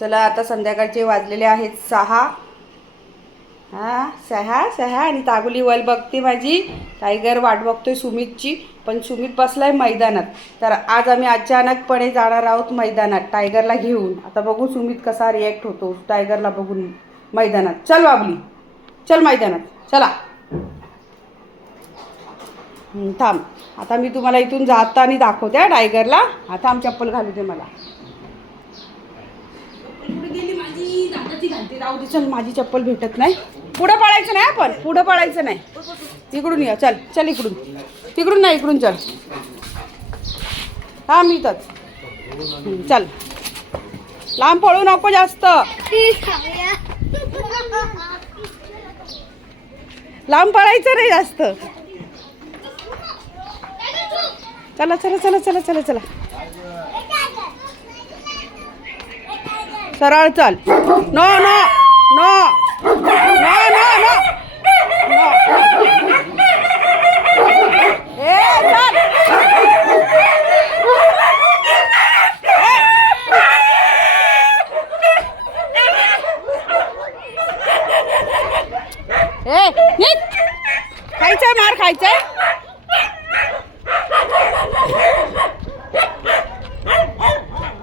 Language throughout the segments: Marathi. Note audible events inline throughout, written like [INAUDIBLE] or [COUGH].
चला आता संध्याकाळचे वाजलेले आहेत सहा. हां सहा सहा. आणि तागुली वल बघते माझी. टायगर वाट बघतोय सुमितची. पण सुमित बसलाय मैदानात. तर आज आम्ही अचानकपणे जाणार आहोत मैदानात टायगरला घेऊन. आता बघू सुमित कसा रिॲक्ट होतो टायगरला बघून मैदानात. चल बाबली. चल मैदानात. चला. थांब. आता मी तुम्हाला इथून जाताना दाखवते हा टायगरला. आता आम चप्पल घालू दे मला कुठे गेली माझी दादाची राहू दे चल माझी चप्पल भेटत नाही. पुढं पळायचं नाही आपण पुढं पळायचं नाही. तिकडून या चल चल इकडून. तिकडून नाही इकडून चल. हा मी तर चल. लांब पळू नको जास्त. लांब पळायचं नाही जास्त. चला चला चला चला चला चला. सरळ चल. No no no. No no no खायचंय मार खायचंय.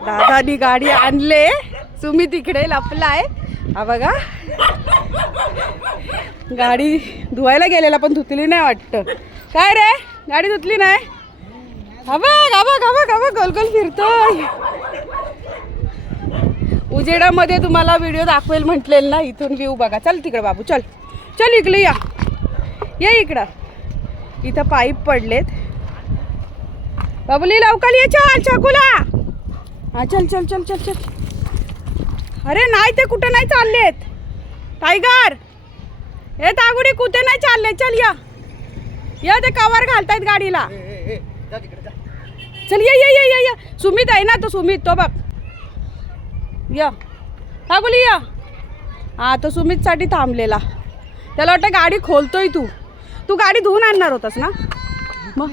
दादानी गाडी आणले. तुम्ही तिकडे लपलाय. हा बघा. गाडी धुवायला गेलेला पण धुतली नाही वाटतं. काय रे? गाडी धुतली नाही? हा बघ हा बघ हा बघ हा बघ गोल गोल फिरतोय. उजेडामध्ये तुम्हाला व्हिडिओ दाखवेल म्हटलेल ना इथून व्ह्यू बघा. चल तिकडे बाबू चल. चल इकडे या. ये इकडं. इथं पाईप पडलेत. बाबुली लवकर ये चल चाकूला. हा चल चल चल चल चल. अरे नाही ते कुठे नाही चाललेत? टायगर! हे तागुडी कुठे नाही चालले? चल या. या ते कवर घालतायत गाडीला. चल ये ये ये ये ये. सुमित आहे ना तो सुमित तो बघ. या. तागुली या. हा तो सुमितसाठी थांबलेला. त्याला वाटतं गाडी खोलतोय तू. तू गाडी धुवून आणणार होतास ना? मग?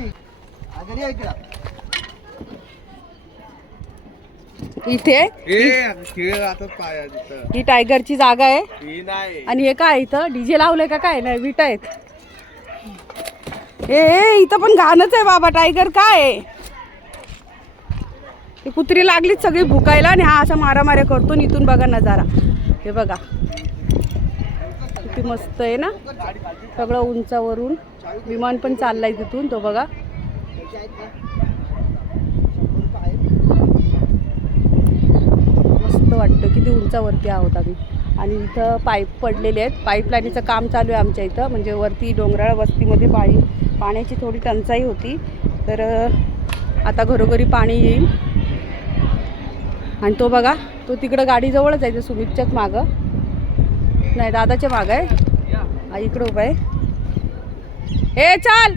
इथे? ही टायगरची जागा आहे. नाही. आणि हे काय इथं? डीजे लावलंय का काय? नाही विटा आहेत. ए इथं पण घाणच आहे बाबा. टायगर काय? ती कुत्री लागलीच सगळी भुकायला आणि हा असा मारामाऱ्या करतो आणि इथून बघा नजारा. हे बघा. किती मस्त आहे ना? सगळं उंचावरून. विमान पण चाललंय तिथून तो बघा मस्त वाटतं किती उंचावरती आहोत आम्ही. आणि इथं पाईप पडलेले आहेत. पाईपलाईनीचं काम चालू आहे आमच्या इथं. म्हणजे वरती डोंगराळ वस्तीमध्ये पाणी पाण्याची थोडी टंचाई होती. तर आता घरोघरी पाणी येईल. आणि तो बघा तो तिकडं गाडीजवळच आहे ते सुमितच्याच मागं. नाही दादाच्या मागं आहे. हा इकडं उभा आहे. हे चाल!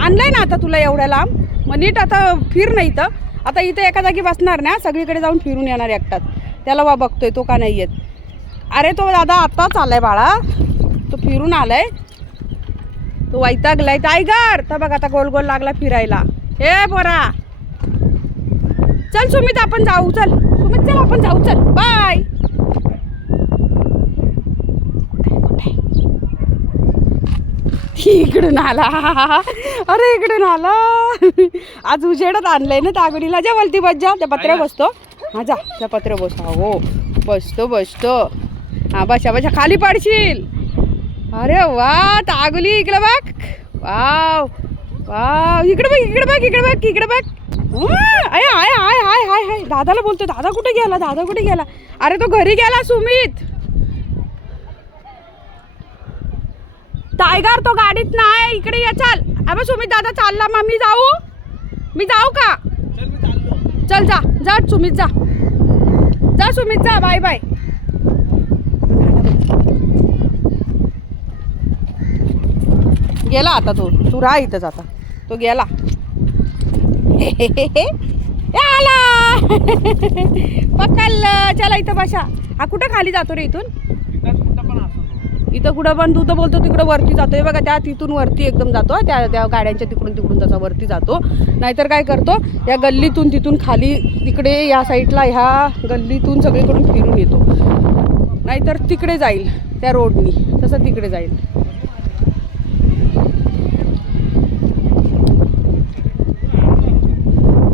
आणलंय ना आता तुला एवढ्या लांब. मग नीट आता फिर नाही इथं. आता इथं एका जागी बसणार ना सगळीकडे जाऊन फिरून येणार एकटाच. त्याला वा बघतोय तो का नाही येत. अरे तो दादा आत्ताच आलाय बाळा. तो फिरून आलाय. तो वैतागलाय. टायगर तर बघ आता गोल गोल लागला फिरायला. हे बोरा चल सुमित आपण जाऊ. चल. सुमित चल आपण जाऊ. चल. बाय. इकडून आला. अरे इकडून आला. आज उजेडत आणलंय ना तागडीला. जा वलती बस जा. त्या पत्र्या बसतो. हा जा. त्या पत्र बस. हा, बसतो बसतो. हा बसा बसा. खाली पडशील. अरे वा तागुली इकडे बघ. वाव. वाव. इकडे बघ इकडे बघ इकडे बघ इकडे बघ. आय आय आय आय आय आय. दादाला बोलतो दादा कुठे गेला? दादा कुठे गेला? अरे तो घरी गेला सुमित. टायगर तो गाडीत नाही. इकडे ये चल. अबे सुमित दादा चालला. मग मी जाऊ? मी जाऊ का? चल जा. जा सुमित जा. जा सुमित जा. Bye bye. गेला आता तो. तू राहा इथंच आता. तो गेला. [LAUGHS] आला. [LAUGHS] पकडलं. चला इथं बसा. हा कुठं खाली जातो रे इथून तिथं कुठं पण असतो इथं कुठं पण तू तर बोलतो तिकडं वरती जातो आहे बघा त्या तिथून वरती एकदम जातो त्या त्या गाड्यांच्या तिकडून तिकडून तसा वरती जातो. नाहीतर काय करतो या गल्लीतून तिथून खाली तिकडे या साईडला ह्या गल्लीतून सगळीकडून फिरून येतो. नाहीतर तिकडे जाईल त्या रोडनी. तसं तिकडे जाईल.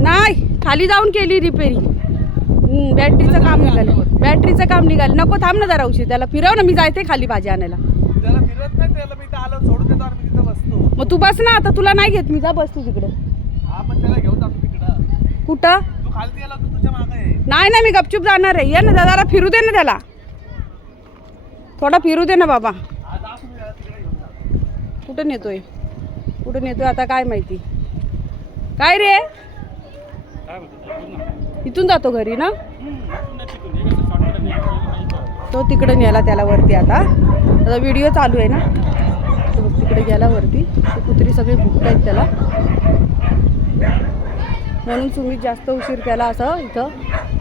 नाही खाली जाऊन केली रिपेरिंग बॅटरीचं काम निघालं बॅटरीचं काम निघालं. नको थांब ना जरा उशीर त्याला फिरव ना मी जायते खाली भाजी आणायला. त्याला फिरत नाही त्याला मी इथं आलो सोडून देतो आणि मी तिथं बसतो. मग तू बस ना आता तुला नाही घेत मी जा बस तू तिकडे. हा पण त्याला घेऊन जातो तिकडं. कुठं? तू खालती गेला तू तुझ्या मागे आहे. नाही ना मी गपचूप जाणार आहे. ये ना जरा फिरू दे ना त्याला. थोडा फिरू दे ना बाबा. हा जा तुम्ही त्याला तिकडे घेऊन जा. कुठं नेतोय कुठं नेतोय आता काय माहिती? काय रे? इथून जातो घरी ना? तो तिकडे नेला त्याला वरती आता. आता व्हिडिओ चालू आहे ना? तो बघ तिकडे गेला वरती. ते कुत्री सगळे भुकत आहेत त्याला. म्हणून सुमित जास्त उशीर त्याला असं इथं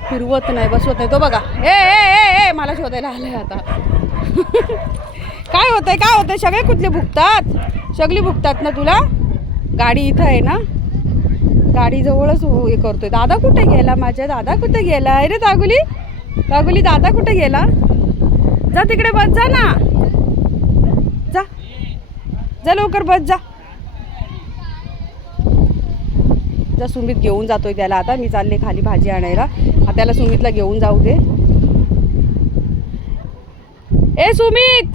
फिरवत नाही बसवत नाही. तो बघा. ए ए ए ए मला शोधायला आलं आता. काय होतंय काय होतंय? सगळे कुठले भुकतात? सगळी भुकतात ना तुला? गाडी इथं आहे ना? गाडी जवळच हे करतोय. दादा कुठे गेला? माझ्या दादा कुठे गेला? अरे दागुली? दागुली दादा कुठे गेला? जा तिकडे बस जा ना. जा. जा लवकर बस जा. जा सुमित घेऊन जातोय त्याला आता. मी चालले खाली भाजी आणायला. आता त्याला सुमितला घेऊन जाऊ दे. ए सुमित!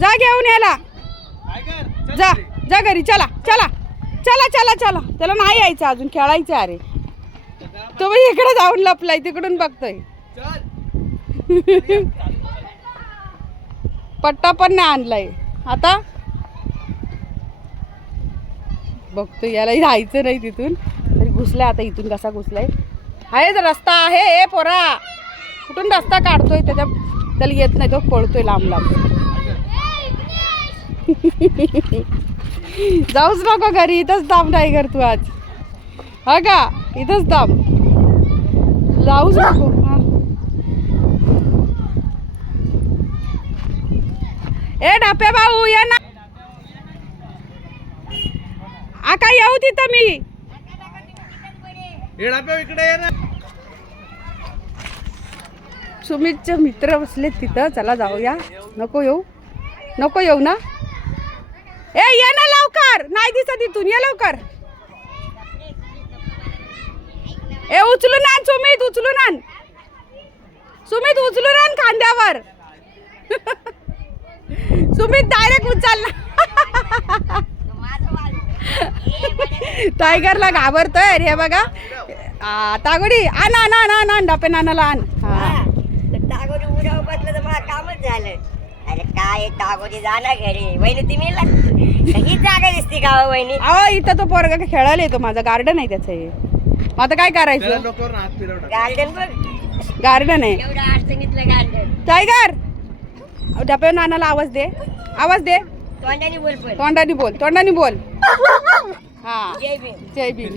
जा घेऊन याला. जा जा घरी. चला चला. चला चला चला. त्याला नाही यायचं अजून. खेळायचं अरे. तो इकडे जाऊन लपलाय. तिकडून बघतोय. पट्टा पण नाही आणलाय. आता? बघतो याला जायचं नाही तिथून. तरी घुसलाय आता इथून कसा घुसलाय. आहे रस्ता आहे ए पोरा. कुठून रस्ता काढतोय? त्याच्या त्याला येत नाही तो पळतोय लांब लांब. [LAUGHS] जाऊच नको घरी इथंच दाम नाही कर तू आज. हा का? इथंच दाम जाऊच नको हा ए डापे भाऊ या ना. आका येऊ तिथं मी. इकडे ये ना. सुमितचे मित्र बसलेत तिथं. चला जाऊया. नको येऊ. नको येऊ ना. ए ये ना लवकर. नाही दिसत इथून. ये लवकर. ए उचलून आण सुमित उचलून आण. सुमित उचलून आण खांद्यावर. [LAUGHS] सुमित डायरेक्ट उचल ना टायगरला घाबरतोय रे बघा. आ, तागडी आण आण आण आण आण डापे नानाला आण. हा. टागोरी उड्या बसलं तर मला कामच झालं. अरे काय टागोरी जा ना घरी. वहिनी तुम्ही ला- ही जागा दिसते का हो वहिनी? अहो इथं तो पोरगा का खेळायला येतो माझं. गार्डन आहे त्याचं हे. आता काय करायचं? गार्डन बघ. गार्डन आहे. एवढं अडचणीतलं गार्डन टायगर डब्या नानाला आवाज दे. आवाज दे. तोंडाने बोल तोंडाने बोल. तोंडाने बोल. हा. जय भीम. जय भीम.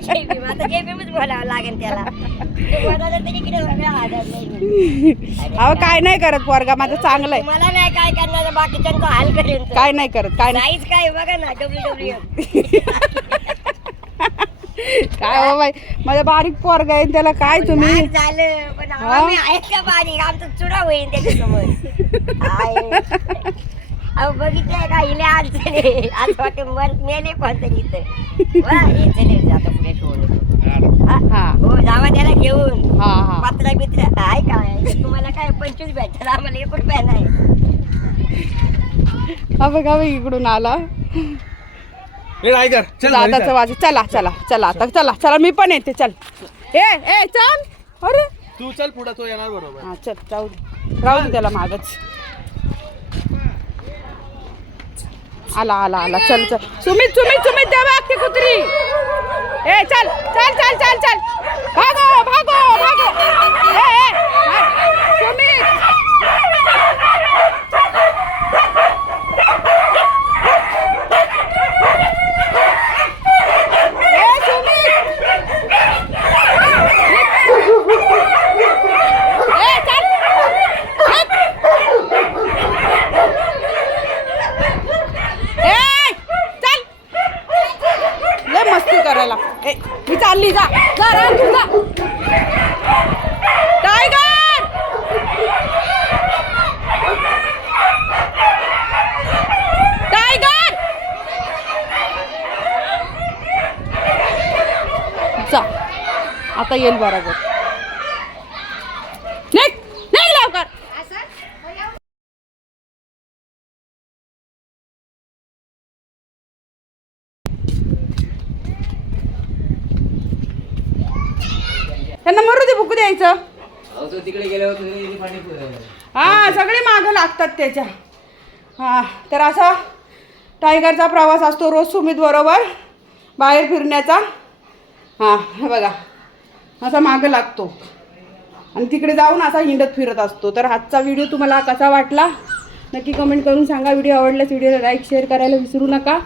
जय भीम. आता जय भीमच बोलावं लागेल त्याला. ते बोलायला तरी किती वेगळा आधार नाही अहो काय नाही करत पोरगा. माझं चांगलं आहे. मला नाही काय करणार बाकीच्यांचा हाल करेन तो. काय नाही करत काय नाही. काय बघा ना डब्ल्यू डब्ल्यू [LAUGHS] काय बाई माझं बारीक पोरगा आहे त्याला काय तुम्ही? झालं पण? आम्ही आहे का बारीक आमचं होईल त्याच्यासमोर. आहे. अहो बघितलंय का अडचणी आज वाटत मर मेले कोणतरी इथं. वा हे चले जातो पुढे ठेवून. हा? जावा त्याला घेऊन. हा हा. पत्रा आहे काय तुम्हाला काय पंचवीस भेटतात आम्हाला एक रुपया नाही. हा बघा बघ इकडून आला. ए चल दादाचं. वाज चला चला चला आता चला चला मी पण येते चल. ए ए चल. अरे. तू चल पुढे तो येणार बरोबर. हा चल जाऊ दे. राहू दे त्याला मागच. आला आला आला. चल चल. सुमित सुमित सुमित द्या बाग ती कुत्री. ए चल चल चल चल चल. भागो भागो भागो. ए ए भाग. सुमित. करायला. ए मी चालली जा. जा राम तू जा. टायगर! टायगर! जा. आता येईल बरोबर. हा सगळे मागं लागतात त्याच्या. हा तर असा टायगरचा प्रवास असतो रोज सुमित बरोबर बाहेर फिरण्याचा. हां हे बघा. असा मागं लागतो. आणि तिकडे जाऊन असा हिंडत फिरत असतो. तर आजचा व्हिडिओ तुम्हाला कसा वाटला? नक्की कमेंट करून सांगा. व्हिडिओ आवडल्यास व्हिडिओला लाईक शेअर करायला विसरू नका.